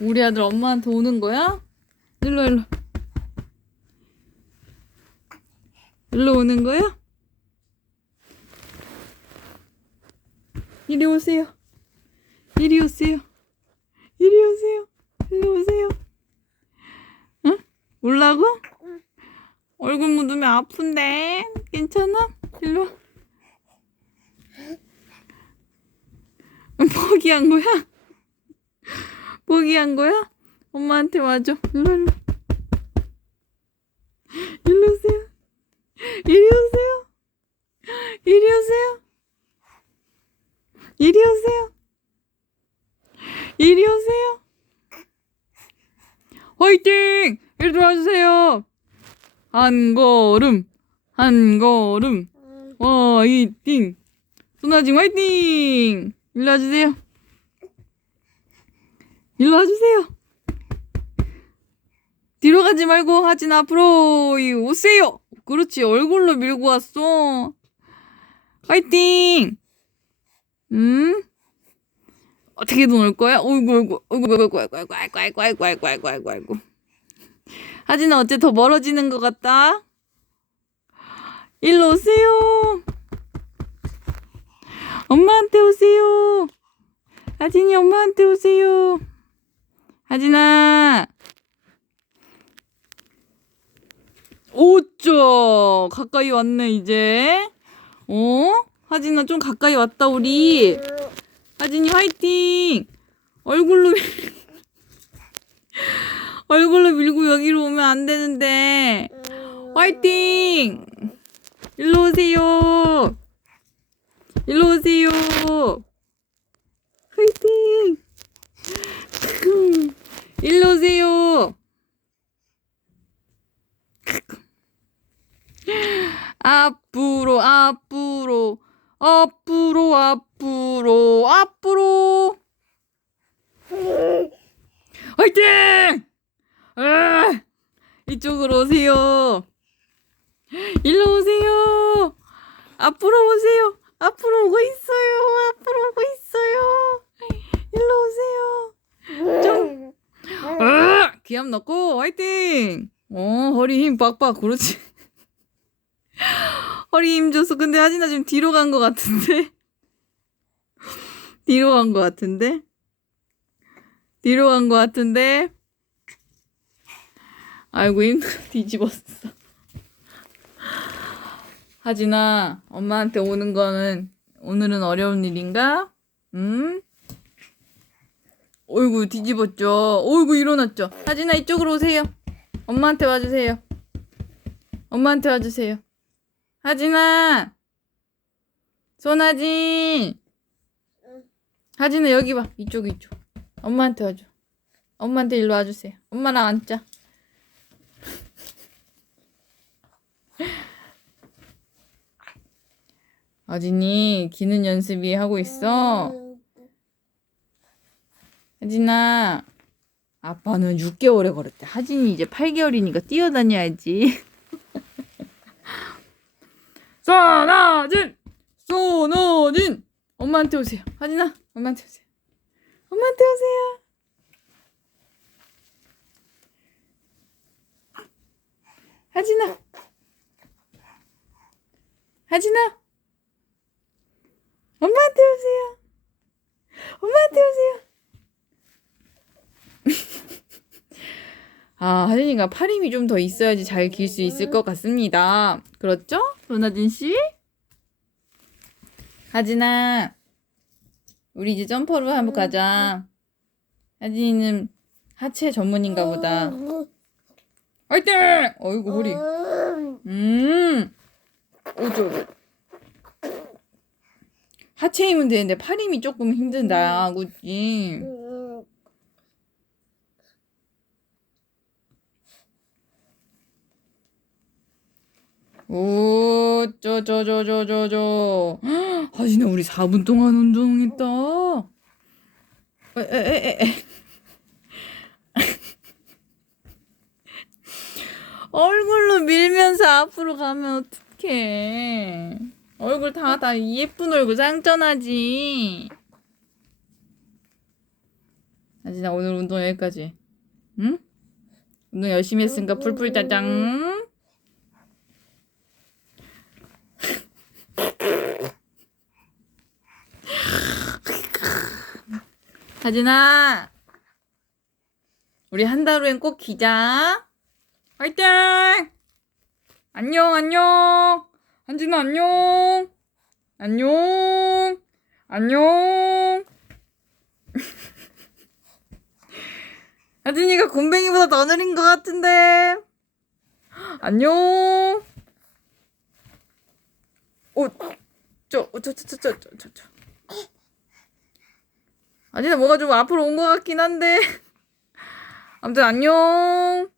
우리 아들 엄마한테 오는 거야? 일로 일로. 일로 오는 거야? 이리 오세요. 이리 오세요. 이리 오세요. 일로 오세요. 응? 올라고? 얼굴 묻으면 아픈데. 괜찮아? 일로 와. 포기한 거야? 포기한 거야? 엄마한테 와줘. 일로 일로. 일로 오세요. 이리 오세요. 이리 오세요. 이리 오세요. 이리 오세요. 화이팅! 이리 들어와주세요. 한 걸음, 한 걸음, 화이팅! 소나징 화이팅! 일로 와주세요. 일로 와주세요. 뒤로 가지 말고 하진 앞으로 이 오세요. 그렇지 얼굴로 밀고 왔어. 화이팅. 음? 어떻게 놀 거야? 어이구 어이구 어이구 어이구 어이구 어이구 어이구 어이구 어이구 어이구 어이구 어이구 하진아 어째 더 멀어지는 것 같다. 일로 오세요. 엄마한테 오세요. 하진이 엄마한테 오세요. 하진아. 오쩌 가까이 왔네 이제. 어? 하진아 좀 가까이 왔다 우리. 하진이 화이팅. 얼굴로 밀... 얼굴로 밀고 여기로 오면 안 되는데. 화이팅. 일로 오세요. 일로 오세요. 화이팅. 일로 오세요. 앞으로 앞으로 앞으로 앞으로 앞으로 화이팅! 아, 이쪽으로 오세요. 일로 오세요. 앞으로 오세요. 앞으로 오고 있어요. 앞으로 오고 있어요. 일로 오세요. 좀 아, 기합 넣고 화이팅. 어 허리 힘 빡빡 그렇지. 허리 힘 줘서 근데 하진아 지금 뒤로 간 것 같은데. 뒤로 간 것 같은데. 뒤로 간 것 같은데. 아이고 힘 뒤집었어. 하진아 엄마한테 오는 거는 오늘은 어려운 일인가? 응? 어이구 뒤집었죠. 어이구 일어났죠. 하진아 이쪽으로 오세요. 엄마한테 와주세요. 엄마한테 와주세요. 하진아. 손하진. 하진아 여기 봐. 이쪽 이쪽. 엄마한테 와줘. 엄마한테 일로 와주세요. 엄마랑 앉자. 하진이 기는 연습이 하고 있어. 하진아. 아빠는 6개월에 걸었대. 하진이 이제 8개월이니까 뛰어다녀야지. 손하진! 손하진! 엄마한테 오세요. 하진아, 엄마한테 오세요. 엄마한테 오세요. 하진아. 하진아. 엄마한테 오세요. 엄마한테 오세요. 아, 하진이가 팔 힘이 좀 더 있어야지 잘 길 수 있을 것 같습니다. 그렇죠? 로나진 씨? 하진아, 우리 이제 점퍼로 한번 가자. 하진이는 하체 전문인가 보다. 화이팅! 어이구, 허리. 음. 오죠. 하체 힘은 되는데 팔 힘이 조금 힘든다. 그치? 오, 저, 저, 저, 저, 저, 저. 하진아, 우리 4분 동안 운동했다. 에, 에, 에, 에. 얼굴로 밀면서 앞으로 가면 어떡해. 얼굴 다, 다 예쁜 얼굴 짱전하지. 하진아 오늘 운동 여기까지. 응? 운동 열심히 했으니까 풀풀 짜장. 하진아, 우리 한 달 후엔 꼭 기자. 화이팅! 안녕, 안녕. 한진아, 안녕. 안녕. 안녕. 하진이가 곰뱅이보다 더 느린 것 같은데. 안녕. 오, 저, 저, 저, 저, 저, 저, 저, 저. 하진아 뭐가 좀 앞으로 온 것 같긴 한데. 아무튼 안녕.